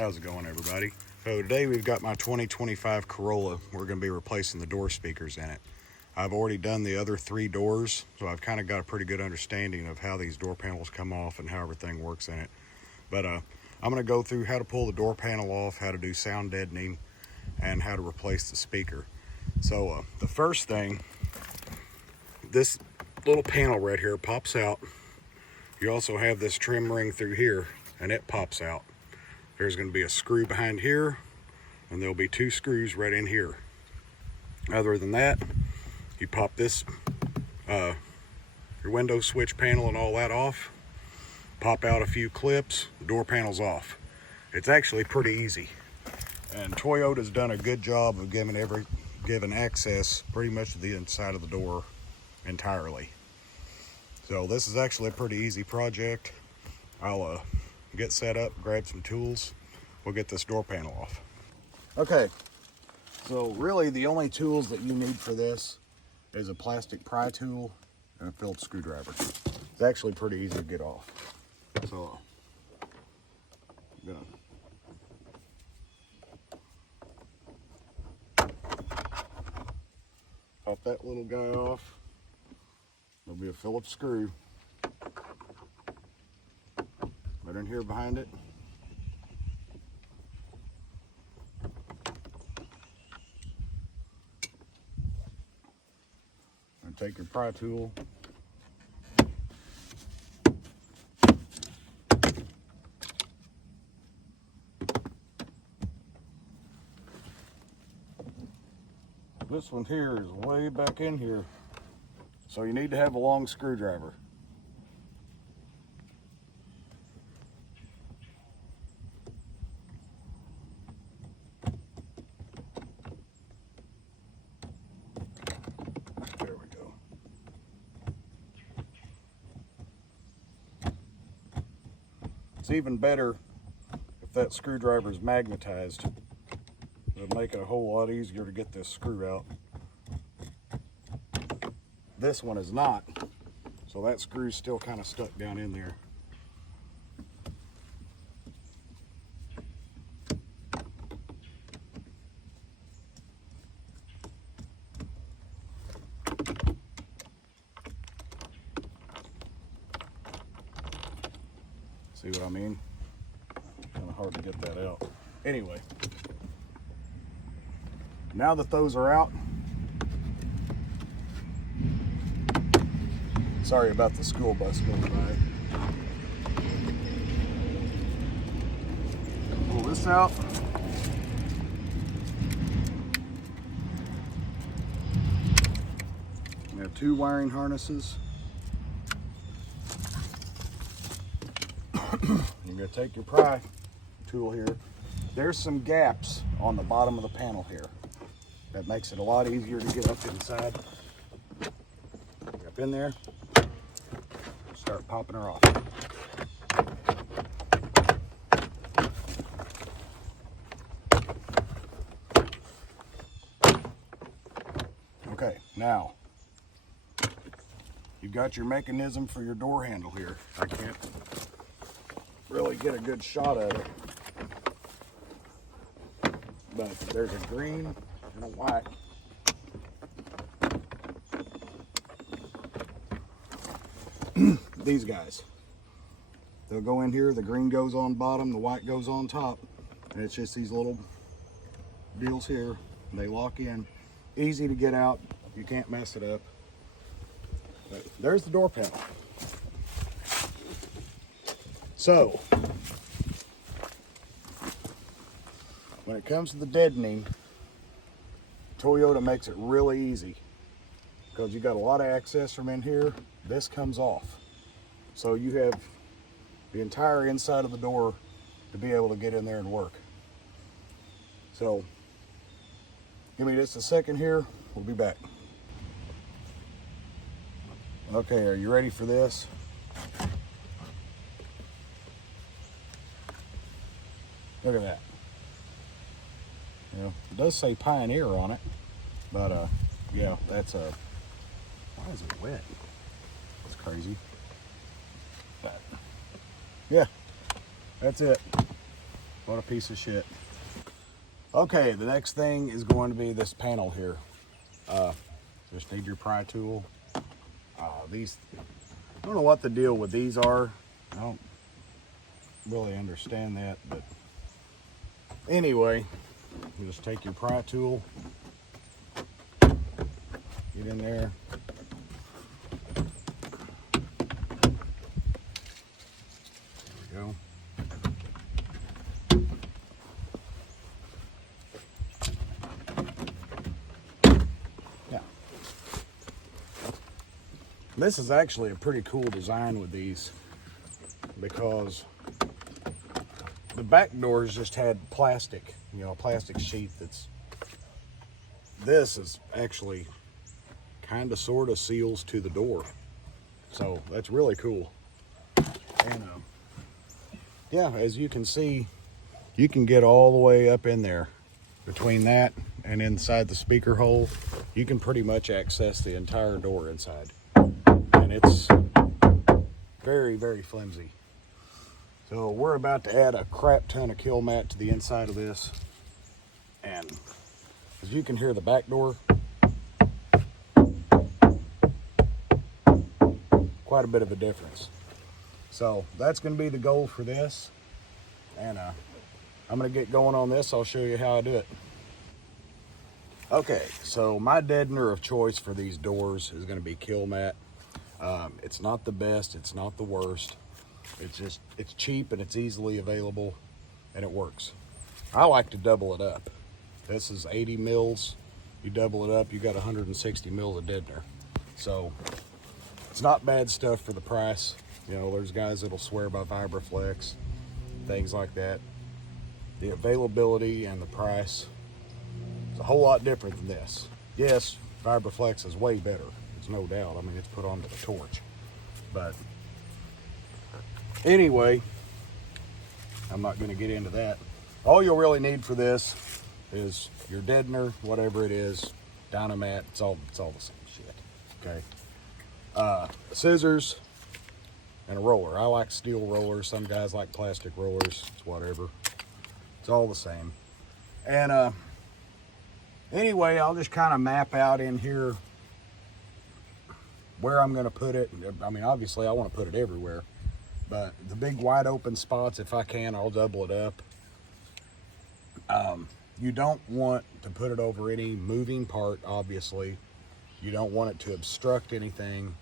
How's it going, everybody? So today we've got my 2025 Corolla. We're going to be replacing the door speakers in it. I've already done the other 3 doors, so I've kind of got a pretty good understanding of how these door panels come off and how everything works in it. But I'm going to go through how to pull the door panel off, how to do sound deadening, and how to replace the speaker. So the first thing, this little panel right here pops out. You also have this trim ring through here, and it pops out. There's going to be a screw behind here, and there'll be 2 screws right in here. Other than that, you pop this, your window switch panel and all that off, pop out a few clips, the door panel's off. It's actually pretty easy. And Toyota's done a good job of giving access pretty much to the inside of the door entirely. So this is actually a pretty easy project. I'll get set up, grab some tools, we'll get this door panel off. Okay, so really the only tools that you need for this is a plastic pry tool and a Phillips screwdriver. It's actually pretty easy to get off. So I'm gonna pop that little guy off. There'll be a Phillips screw right in here behind it. And take your pry tool. This one here is way back in here, so you need to have a long screwdriver. There we go. It's even better if that screwdriver is magnetized. It'll make it a whole lot easier to get this screw out. This one is not, so that screw's still kind of stuck down in there. See what I mean? Kind of hard to get that out. Anyway, now that those are out, sorry about the school bus going by. Pull this out. We have 2 wiring harnesses. You're going to take your pry tool here. There's some gaps on the bottom of the panel here. That makes it a lot easier to get up inside. Get up in there. Start popping her off. Okay, now you've got your mechanism for your door handle here. I can't really get a good shot at it, but there's a green and a white. These guys, they'll go in here. The green goes on bottom, the white goes on top, and it's just these little deals here. They lock in, easy to get out. You can't mess it up. But there's the door panel. So when it comes to the deadening, Toyota makes it really easy because you got a lot of access from in here. This comes off, so you have the entire inside of the door to be able to get in there and work. So give me just a second here, we'll be back. Okay, are you ready for this? Look at that. You know, it does say Pioneer on it, but yeah, that's a, why is it wet? It's crazy. But yeah, that's it. What a piece of shit. Okay, the next thing is going to be this panel here. Just need your pry tool. These, I don't know what the deal with these are. I don't really understand that, but anyway, you just take your pry tool, get in there. There we go. This is actually a pretty cool design with these, because the back doors just had plastic, you know, a plastic sheet this is actually kind of sort of seals to the door. So that's really cool. And yeah, as you can see, you can get all the way up in there. Between that and inside the speaker hole, you can pretty much access the entire door inside. And it's very, very flimsy. So we're about to add a crap ton of Kilmat to the inside of this. And as you can hear the back door, quite a bit of a difference. So that's going to be the goal for this. And I'm going to get going on this. I'll show you how I do it. Okay, so my deadener of choice for these doors is going to be Kilmat. It's not the best, it's not the worst. It's cheap and it's easily available and it works. I like to double it up. This is 80 mils. You double it up, you got 160 mils of deadener. So it's not bad stuff for the price. You know, there's guys that'll swear by Vibraflex, things like that. The availability and the price is a whole lot different than this. Yes, Vibraflex is way better. There's no doubt. I mean, it's put onto the torch. But anyway, I'm not going to get into that. All you'll really need for this is your deadener, whatever it is, Dynamat. It's all the same shit. Okay. Scissors and a roller. I like steel rollers. Some guys like plastic rollers. It's whatever. It's all the same. And anyway, I'll just kind of map out in here where I'm going to put it. I mean, obviously I want to put it everywhere, but the big wide open spots, if I can, I'll double it up. You don't want to put it over any moving part, obviously. You don't want it to obstruct anything.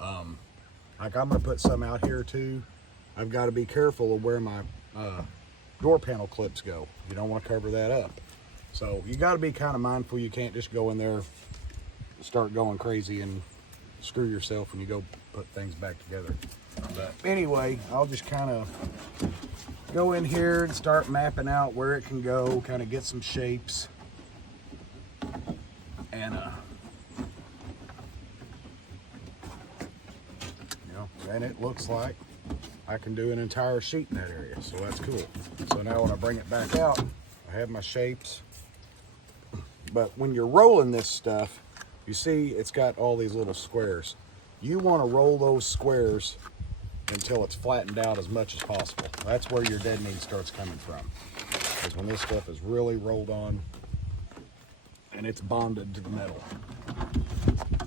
Like I'm going to put some out here too. I've got to be careful of where my door panel clips go. You don't want to cover that up. So you got to be kind of mindful. You can't just go in there, start going crazy and screw yourself when you go put things back together. But anyway, I'll just kind of go in here and start mapping out where it can go, kind of get some shapes. And you know, and it looks like I can do an entire sheet in that area, so that's cool. So now when I bring it back out, I have my shapes. But when you're rolling this stuff, you see it's got all these little squares. You want to roll those squares until it's flattened out as much as possible. That's where your deadening starts coming from. Because when this stuff is really rolled on and it's bonded to the metal.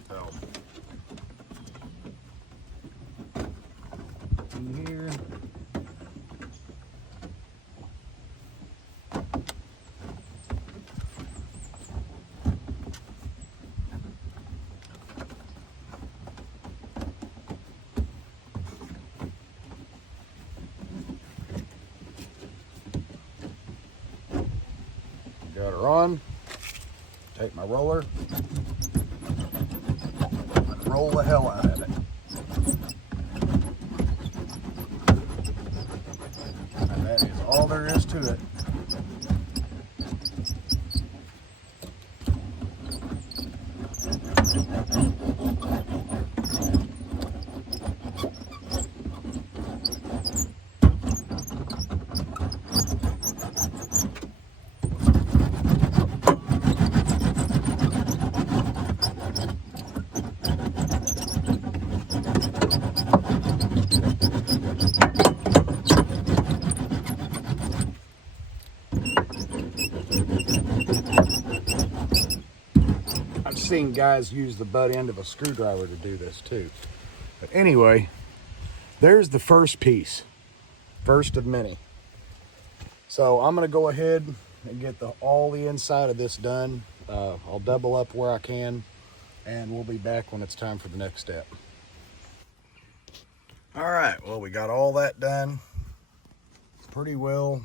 So, in here. Got her on. Take my roller. Roll the hell out of it. And that is all there is to it. seen guys use the butt end of a screwdriver to do this too. But anyway, there's the first piece, first of many. So I'm gonna go ahead and get all the inside of this done. I'll double up where I can, and we'll be back when it's time for the next step. All right, well, we got all that done pretty well.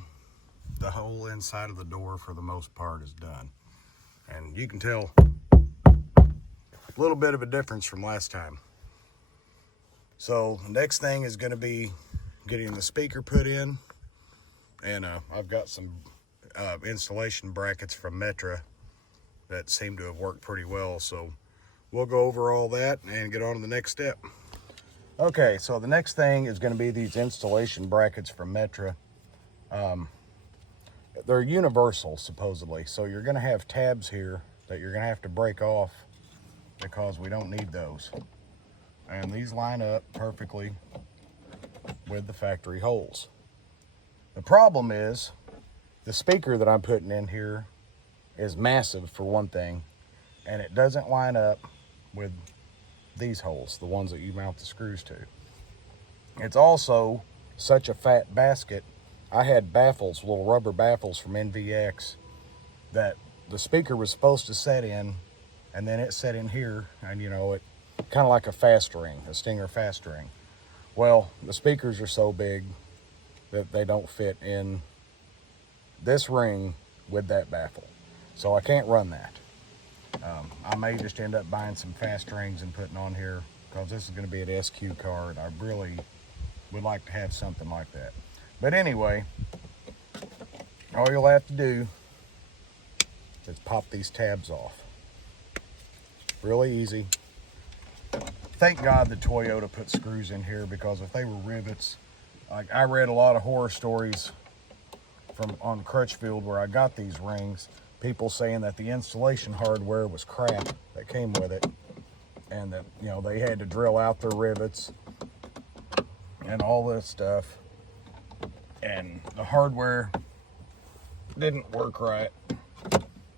The whole inside of the door for the most part is done. And you can tell a little bit of a difference from last time. So the next thing is gonna be getting the speaker put in. And I've got some installation brackets from Metra that seem to have worked pretty well. So we'll go over all that and get on to the next step. Okay, so the next thing is gonna be these installation brackets from Metra. They're universal, supposedly. So you're gonna have tabs here that you're gonna have to break off because we don't need those. And these line up perfectly with the factory holes. The problem is the speaker that I'm putting in here is massive for one thing, and it doesn't line up with these holes, the ones that you mount the screws to. It's also such a fat basket. I had baffles, little rubber baffles from NVX that the speaker was supposed to set in, and then it set in here, and you know, it kind of like a fast ring, a Stinger fast ring. Well, the speakers are so big that they don't fit in this ring with that baffle. So I can't run that. I may just end up buying some fast rings and putting on here because this is going to be an SQ car, and I really would like to have something like that. But anyway, all you'll have to do is pop these tabs off. Really easy. Thank God the Toyota put screws in here, because if they were rivets, like I read a lot of horror stories on Crutchfield where I got these rings, people saying that the installation hardware was crap that came with it, and that, you know, they had to drill out their rivets and all this stuff, and the hardware didn't work right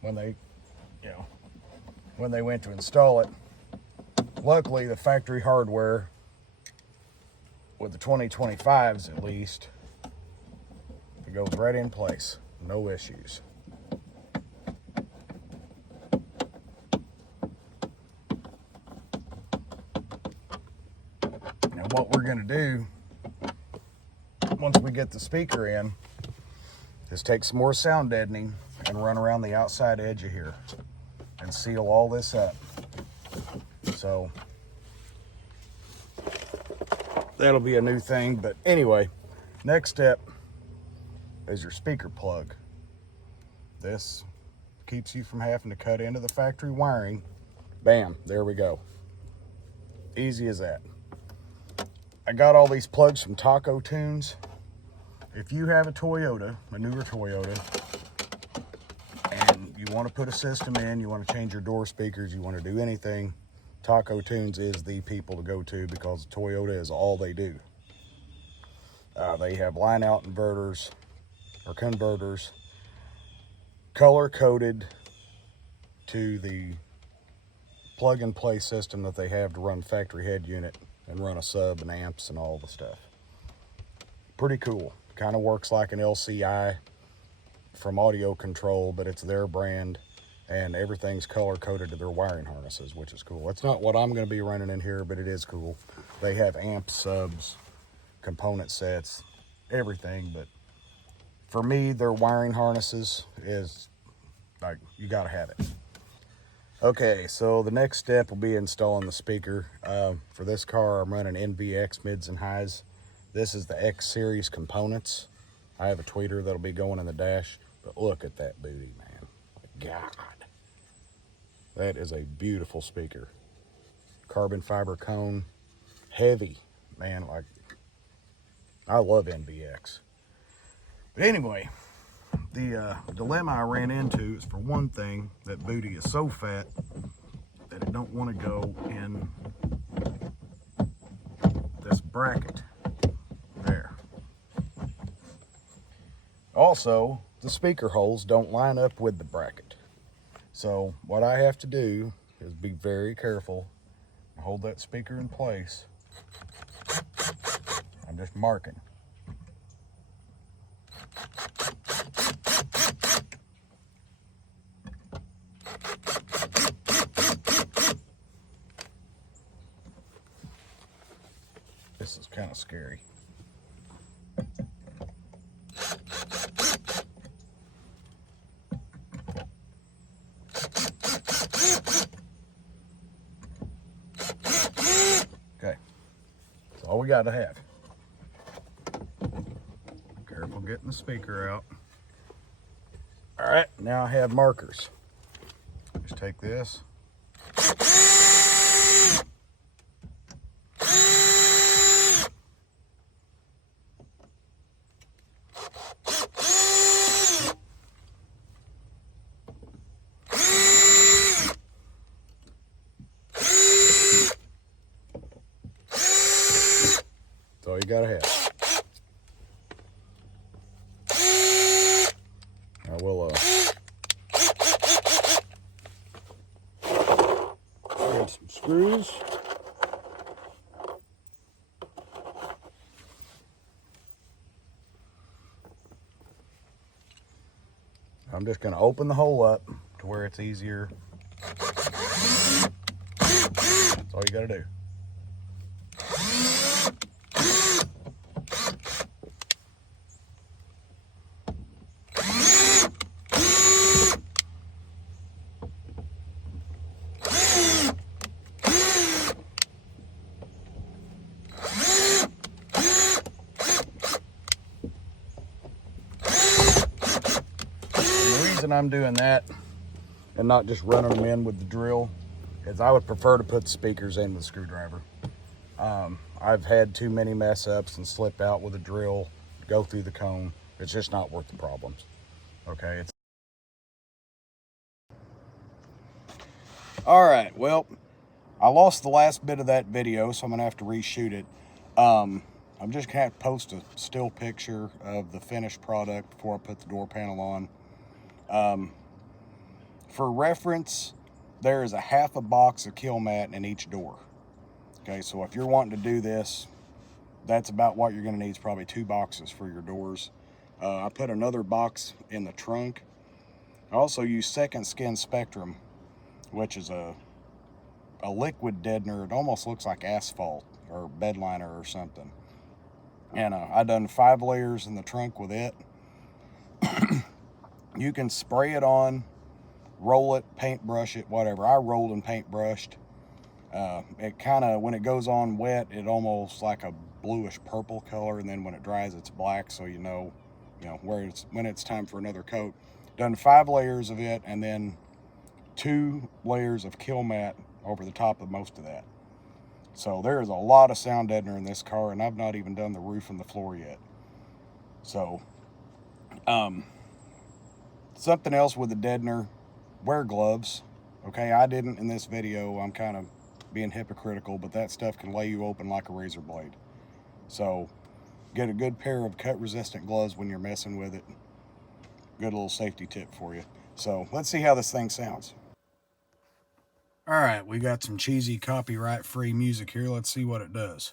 when they went to install it. Luckily, the factory hardware with the 2025s at least, it goes right in place, no issues. Now what we're going to do once we get the speaker in is take some more sound deadening and run around the outside edge of here and seal all this up. So that'll be a new thing. But anyway, next step is your speaker plug. This keeps you from having to cut into the factory wiring. Bam, there we go. Easy as that. I got all these plugs from Taco Tunes. If you have a Toyota, a newer Toyota, and you want to put a system in, you want to change your door speakers, you want to do anything, Taco Tunes is the people to go to, because Toyota is all they do. They have line out inverters or converters, color coded to the plug and play system that they have to run factory head unit and run a sub and amps and all the stuff. Pretty cool. Kind of works like an LCI from Audio Control, but it's their brand, and everything's color coded to their wiring harnesses, which is cool. It's not what I'm going to be running in here, but it is cool. They have amp subs, component sets, everything. But for me, their wiring harnesses is like, you got to have it. Okay, so the next step will be installing the speaker. For this car, I'm running NVX mids and highs. This is the X Series components. I have a tweeter that'll be going in the dash, but look at that booty, man. God. That is a beautiful speaker. Carbon fiber cone, heavy, man. Like, I love NVX. But anyway, the dilemma I ran into is, for one thing, that booty is so fat that it don't want to go in this bracket there. Also, the speaker holes don't line up with the bracket. So what I have to do is be very careful. Hold that speaker in place. I'm just marking. This is kind of scary. Okay, that's all we got to have. Careful getting the speaker out. All right, now I have markers. Just take this. That's all you gotta have. I will grab some screws. I'm just gonna open the hole up to where it's easier. That's all you gotta do. I'm doing that and not just running them in with the drill is I would prefer to put the speakers in with a screwdriver. I've had too many mess ups and slip out with a drill, go through the cone. It's just not worth the problems. Okay. All right. Well, I lost the last bit of that video, so I'm gonna have to reshoot it. I'm just gonna have to post a still picture of the finished product before I put the door panel on. For reference, there is a half a box of Kilmat in each door. Okay, so if you're wanting to do this, that's about what you're going to need. Is probably 2 boxes for your doors. I put another box in the trunk. I also use Second Skin Spectrum, which is a liquid deadener. It almost looks like asphalt or bed liner or something. And I done 5 layers in the trunk with it. You can spray it on, roll it, paintbrush it, whatever. I rolled and paintbrushed. It kind of, when it goes on wet, it almost like a bluish purple color, and then when it dries, it's black. So you know where when it's time for another coat. Done 5 layers of it, and then 2 layers of Kilmat over the top of most of that. So there is a lot of sound deadener in this car, and I've not even done the roof and the floor yet. So, something else with the deadener, wear gloves. Okay, I didn't in this video. I'm kind of being hypocritical, but that stuff can lay you open like a razor blade. So get a good pair of cut resistant gloves when you're messing with it. Good little safety tip for you. So let's see how this thing sounds. All right, we got some cheesy copyright free music here. Let's see what it does.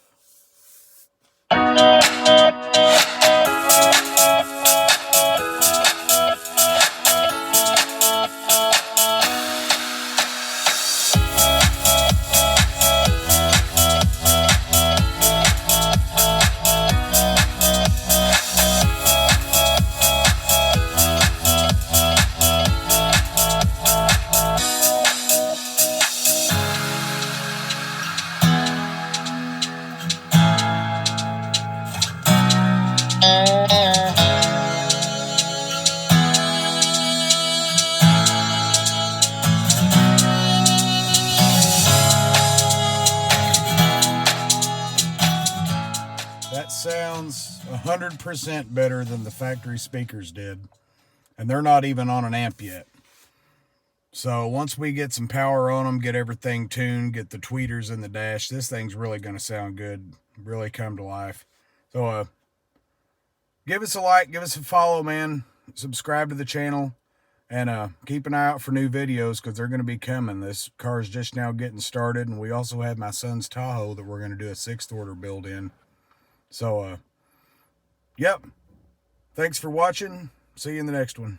That sounds 100% better than the factory speakers did. And they're not even on an amp yet. So once we get some power on them, get everything tuned, get the tweeters in the dash, this thing's really going to sound good, really come to life. So give us a like, give us a follow, man. Subscribe to the channel. And keep an eye out for new videos because they're going to be coming. This car is just now getting started. And we also have my son's Tahoe that we're going to do a 6th order build in. So, yep. Thanks for watching. See you in the next one.